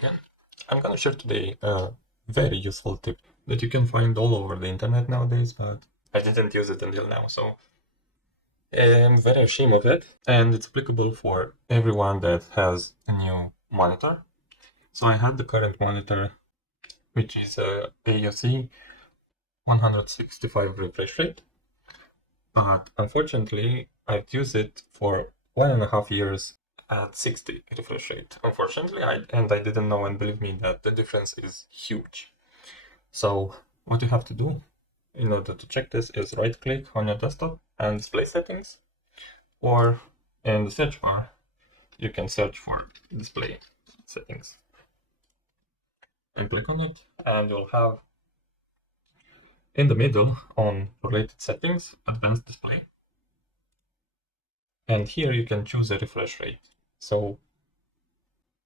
again. I'm gonna share today a very useful tip that you can find all over the internet nowadays, but I didn't use it until now, so I'm very ashamed of it, and it's applicable for everyone that has a new monitor. So I had the current monitor, which is a AOC 165 refresh rate, but unfortunately I've used it for 1.5 years at 60 refresh rate. Unfortunately, I didn't know, and believe me that the difference is huge. So what you have to do in order to check this is right click on your desktop and display settings, or in the search bar you can search for display settings and click on it, and you'll have in the middle on related settings advanced display, and here you can choose a refresh rate. So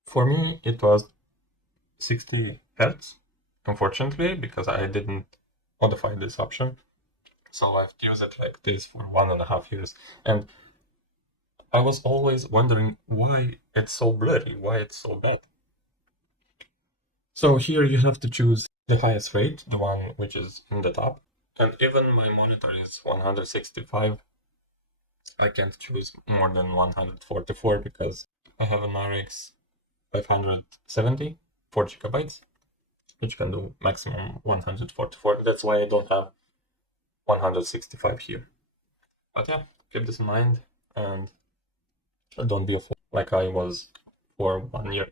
for me it was 60 Hertz, unfortunately, because I didn't modify this option. So I've used it like this for 1.5 years, and I was always wondering why it's so blurry, why it's so bad. So here you have to choose the highest rate, the one which is in the top, and even my monitor is 165. I can't choose more than 144 because I have an RX 570, 4 GB, which can do maximum 144. That's why I don't have 165 here. But yeah, keep this in mind and don't be a fool like I was for 1.5 years.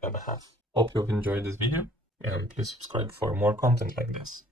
Hope you've enjoyed this video, and please subscribe for more content like this.